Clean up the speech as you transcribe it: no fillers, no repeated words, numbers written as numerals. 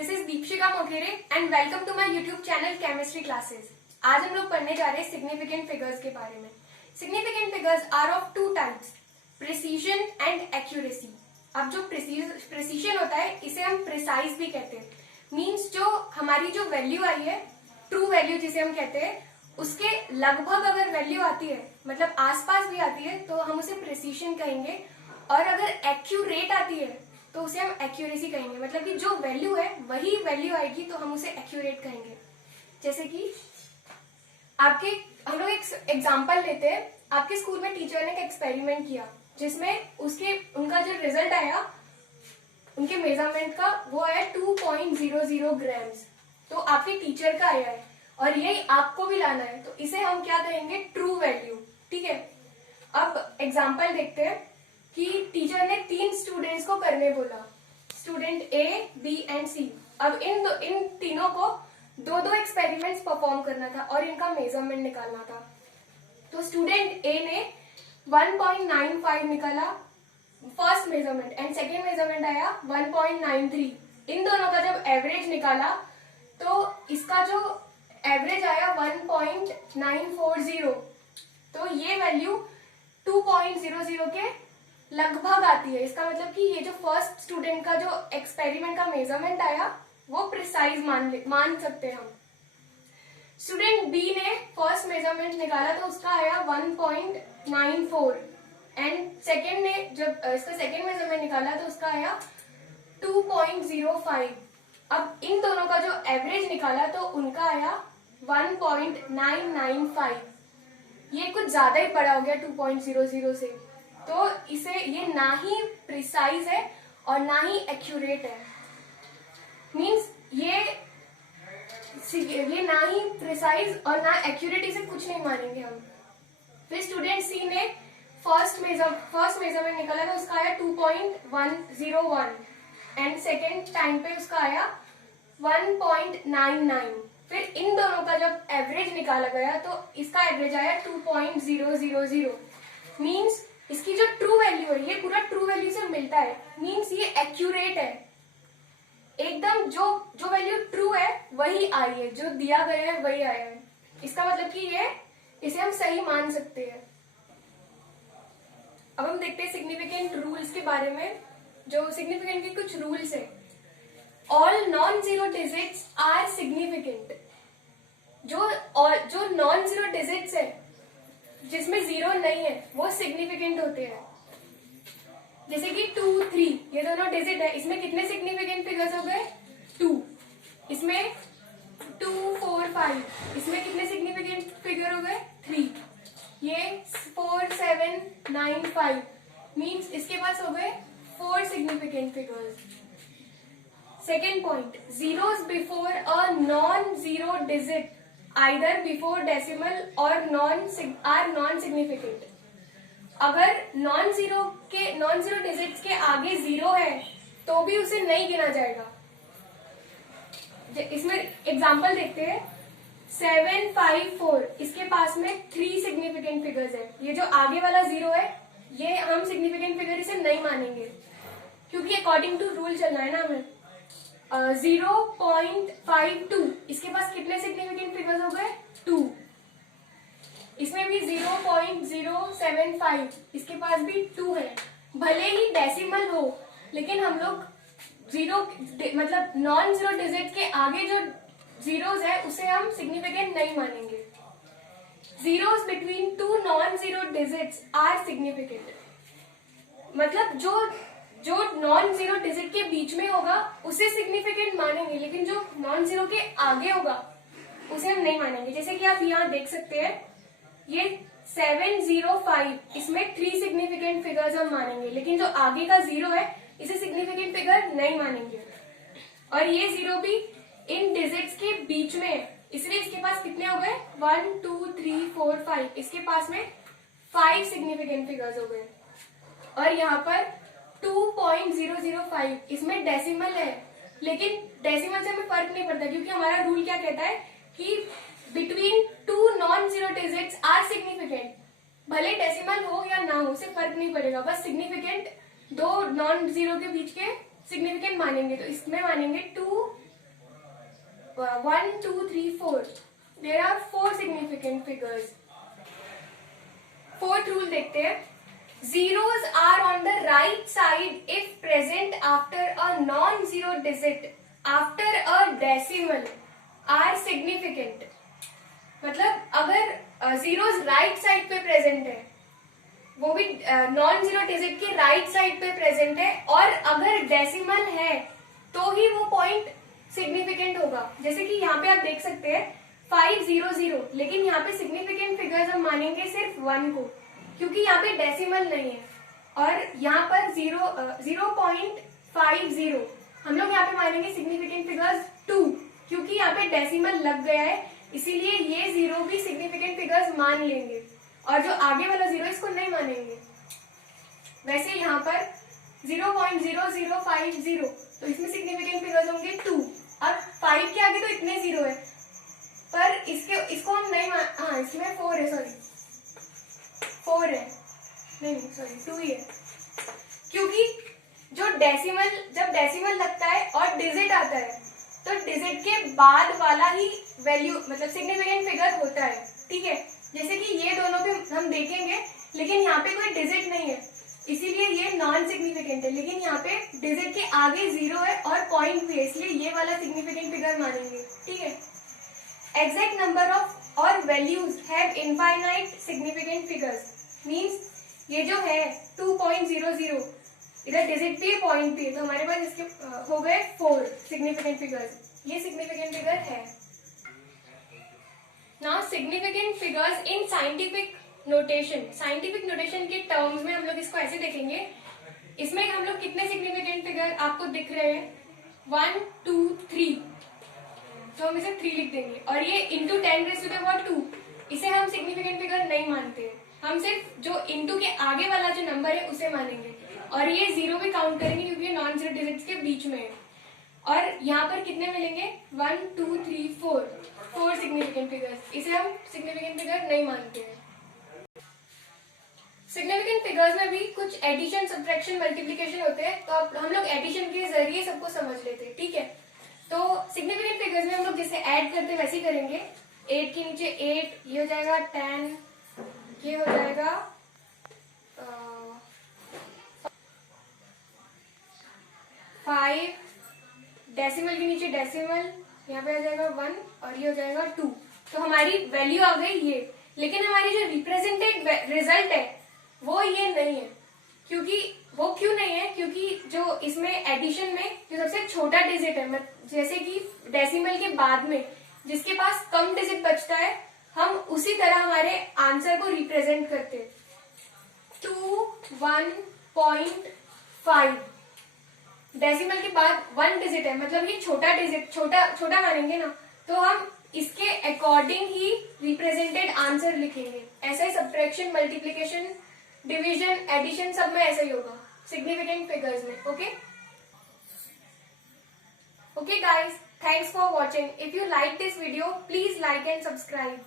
This is Deepshika Moghere and welcome to my YouTube channel chemistry classes. आज हम लोग पढ़ने जा रहे हैं सिग्निफिकेंट फिगर्स के बारे में। Significant figures are of two types, precision and accuracy. अब जो प्रिसीजन होता है इसे हम प्रिसाइज भी कहते हैं। मीन्स जो हमारी जो वैल्यू आई है, ट्रू वैल्यू जिसे हम कहते हैं, उसके लगभग अगर वैल्यू आती है, मतलब आसपास भी आती है, तो हम उसे प्रिसीजन कहेंगे। और अगर एक्यूरेट आती है तो उसे हम एक्यूरेसी कहेंगे। मतलब कि जो वैल्यू है वही वैल्यू आएगी तो हम उसे एक्यूरेट कहेंगे। जैसे कि हम लोग एक एग्जांपल लेते हैं। आपके स्कूल में टीचर ने एक एक्सपेरिमेंट किया जिसमें उनका जो रिजल्ट आया उनके मेजरमेंट का, वो आया 2.00 ग्राम्स। तो आपके टीचर का आया है और यही आपको भी लाना है, तो इसे हम क्या कहेंगे? True value. ठीक है, अब एग्जांपल देखते हैं कि टीचर ने 3 स्टूडेंट्स को करने बोला, स्टूडेंट ए, बी एंड सी। अब इन तीनों को दो एक्सपेरिमेंट्स परफॉर्म करना था और इनका मेजरमेंट निकालना था। तो स्टूडेंट ए ने 1.95 निकाला first measurement and second measurement आया 1.93। इन दोनों का जब एवरेज निकाला तो इसका जो एवरेज आया 1.940। तो ये वैल्यू 2.00 के लगभग आती है। इसका मतलब कि ये जो फर्स्ट स्टूडेंट का जो एक्सपेरिमेंट का मेजरमेंट आया वो प्रिसाइज मान सकते हैं हम। स्टूडेंट बी ने फर्स्ट मेजरमेंट निकाला तो उसका आया 1.94 एंड सेकेंड ने जब इसका सेकेंड मेजरमेंट निकाला तो उसका आया 2.05। अब इन दोनों का जो एवरेज निकाला तो उनका आया 1.995। ये कुछ ज्यादा ही बड़ा हो गया 2.00 से, तो ये ना ही प्रिसाइज है और ना ही एक्यूरेट है। मीन्स ये ना ही प्रिसाइज और ना एक्यूरेट, इसे कुछ नहीं मानेंगे हम। फिर स्टूडेंट सी ने फर्स्ट मेजरमेंट निकाला तो उसका आया 2.101 एंड सेकेंड टाइम पे उसका आया 1.99। फिर इन दोनों का जब एवरेज निकाला गया तो इसका एवरेज आया 2.000। मीन्स इसकी जो ट्रू वैल्यू है ये पूरा ट्रू वैल्यू से मिलता है। मीन्स ये एक्यूरेट है एकदम। जो वैल्यू ट्रू है वही आई है, जो दिया गया है वही आया है। इसका मतलब कि इसे हम सही मान सकते हैं। अब हम देखते हैं सिग्निफिकेंट रूल्स के बारे में। जो सिग्निफिकेंट के कुछ रूल्स है। All non zero digits are significant. जो नॉन जीरो डिजिट्स है जिसमें जीरो नहीं है वो सिग्निफिकेंट होते हैं। जैसे कि 2, 3 ये दोनों डिजिट है, इसमें कितने सिग्निफिकेंट फिगर्स हो गए? 2। इसमें 2, 4, 5, इसमें कितने सिग्निफिकेंट फिगर हो गए? 3। ये 4, 7, 9, 5 मीन्स इसके पास हो गए 4 significant figures. Second point, zeros before a non zero digit either before decimal or non significant. अगर नॉन जीरो डिजिट्स के आगे जीरो है तो भी उसे नहीं गिना जाएगा। इसमें एग्जांपल देखते हैं। 7, 5, 4 इसके पास में 3 सिग्निफिकेंट फिगर्स है। ये जो आगे वाला जीरो है ये हम सिग्निफिकेंट फिगर इसे नहीं मानेंगे क्योंकि अकॉर्डिंग टू रूल चलना है ना हमें। 0.52 इसके पास कितने सिग्निफिकेंट फिगर्स हो गए? 2। इसमें भी 0.075 इसके पास भी 2 है। भले ही डेसिमल हो लेकिन हम लोग मतलब नॉन जीरो डिजिट के आगे जो जीरोस है उसे हम सिग्निफिकेंट नहीं मानेंगे। Zeros between 2 non zero digits are significant. मतलब जो नॉन जीरो डिजिट के बीच में होगा उसे सिग्निफिकेंट मानेंगे, लेकिन जो नॉन जीरो के आगे होगा उसे हम नहीं मानेंगे। जैसे कि आप यहाँ देख सकते हैं, ये 705 इसमें 3 सिग्निफिकेंट फिगर्स हम मानेंगे, लेकिन जो आगे का जीरो है इसे सिग्निफिकेंट फिगर नहीं मानेंगे। और ये जीरो भी इन डिजिट्स के बीच में है, इसलिए इसके पास कितने हो गए? 1, 2, 3, 4, 5 इसके पास में 5 सिग्निफिकेंट फिगर्स हो गए। और यहाँ पर 2.005 इसमें डेसिमल है, लेकिन डेसिमल से हमें फर्क नहीं पड़ता क्योंकि हमारा रूल क्या कहता है कि between 2 non zero digits are significant. भले डेसिमल हो या ना हो उसे फर्क नहीं पड़ेगा, बस सिग्निफिकेंट 2 नॉन जीरो के बीच के सिग्निफिकेंट मानेंगे। तो इसमें मानेंगे 2 1, 2, 3, 4. There are 4 significant figures. Fourth rule देखते हैं. Zeros are on the right side if present after a non-zero digit after a decimal are significant. मतलब अगर zeros राइट साइड पे प्रेजेंट है, वो भी नॉन जीरो डिजिट के राइट साइड पे प्रेजेंट है, और अगर डेसिमल है तो ही वो पॉइंट सिग्निफिकेंट होगा. जैसे कि यहाँ पे आप देख सकते हैं 500, लेकिन यहाँ पे सिग्निफिकेंट फिगर्स हम मानेंगे सिर्फ 1 को, क्योंकि यहाँ पे डेसिमल नहीं है. और यहाँ पर 0.50 हम लोग यहाँ पे मानेंगे सिग्निफिकेंट फिगर्स 2, क्योंकि यहाँ पे डेसिमल लग गया है, इसीलिए ये 0 भी सिग्निफिकेंट फिगर्स मान लेंगे, और जो आगे वाला 0 इसको नहीं मानेंगे. वैसे यहाँ पर 0.0050, तो इसमें सिग्निफिकेंट फिगर्स होंगे 2, और 5 के आगे तो इतने 0 है, पर इसको हम नहीं हाँ इसमें 4 है, सॉरी 4 है, नहीं सॉरी 2 ही है, क्योंकि जब डेसिमल लगता है और डिजिट आता है तो डिजिट के बाद वाला ही वैल्यू मतलब सिग्निफिकेंट फिगर होता है. ठीक है, जैसे कि ये दोनों पे हम देखेंगे, लेकिन यहाँ पे कोई डिजिट नहीं है, इसीलिए ये नॉन सिग्निफिकेंट है. लेकिन यहाँ पे डिजिट के आगे 0 है और पॉइंट भी है, इसलिए ये वाला सिग्निफिकेंट फिगर मानेंगे. ठीक है. एग्जैक्ट नंबर ऑफ और values have infinite significant figures means ये जो है 2.00, इधर डिजिट भी है पॉइंट भी है, तो हमारे पास इसके हो गए 4 सिग्निफिकेंट फिगर्स. ये सिग्निफिकेंट फिगर है. Now significant figures in scientific notation. Scientific notation के टर्म्स में हम लोग इसको ऐसे देखेंगे. इसमें हम लोग कितने सिग्निफिकेंट फिगर आपको दिख रहे हैं? 1, 2, 3, तो हम इसे 3 लिख देंगे. और ये इंटू 10⁻², इसे हम सिग्निफिकेंट फिगर नहीं मानते, हम सिर्फ जो इंटू के आगे वाला जो नंबर है उसे मानेंगे. और ये 0 भी काउंट करेंगे क्योंकि ये नॉन जीरो डिजिट्स के बीच में है. और यहाँ पर कितने मिलेंगे? 1, 2, 3, 4 सिग्निफिकेंट फिगर्स. इसे हम सिग्निफिकेंट फिगर नहीं मानते हैं. सिग्निफिकेंट फिगर्स में भी कुछ एडिशन, सब्ट्रैक्शन, मल्टीप्लिकेशन होते हैं, तो अब हम लोग एडिशन के जरिए सबको समझ लेते हैं. ठीक है, तो सिग्निफिकेंट फिगर्स में हम लोग जैसे ऐड करते हैं वैसे ही करेंगे. 8 के नीचे 8, ये हो जाएगा 10, ये हो जाएगा 5, डेसिमल के नीचे डेसिमल, यहाँ पे आ जाएगा 1, और ये हो जाएगा 2. तो हमारी वैल्यू आ गई ये, लेकिन हमारी जो रिप्रेजेंटेड रिजल्ट है वो ये नहीं है. वो क्यों नहीं है? क्योंकि जो इसमें एडिशन में जो सबसे छोटा डिजिट है, जैसे कि डेसिमल के बाद में जिसके पास कम डिजिट बचता है, हम उसी तरह हमारे आंसर को रिप्रेजेंट करते हैं. 2, 1.5 डेसिमल के बाद 1 डिजिट है, मतलब ये छोटा डिजिट, छोटा मानेंगे ना, तो हम इसके अकॉर्डिंग ही रिप्रेजेंटेड आंसर लिखेंगे. ऐसा ही सब्ट्रैक्शन, मल्टीप्लिकेशन, डिवीजन, एडिशन सब में ऐसा ही होगा सिग्निफिकेंट फिगर्स में. Okay guys, thanks for watching. If you like this video, please like and subscribe.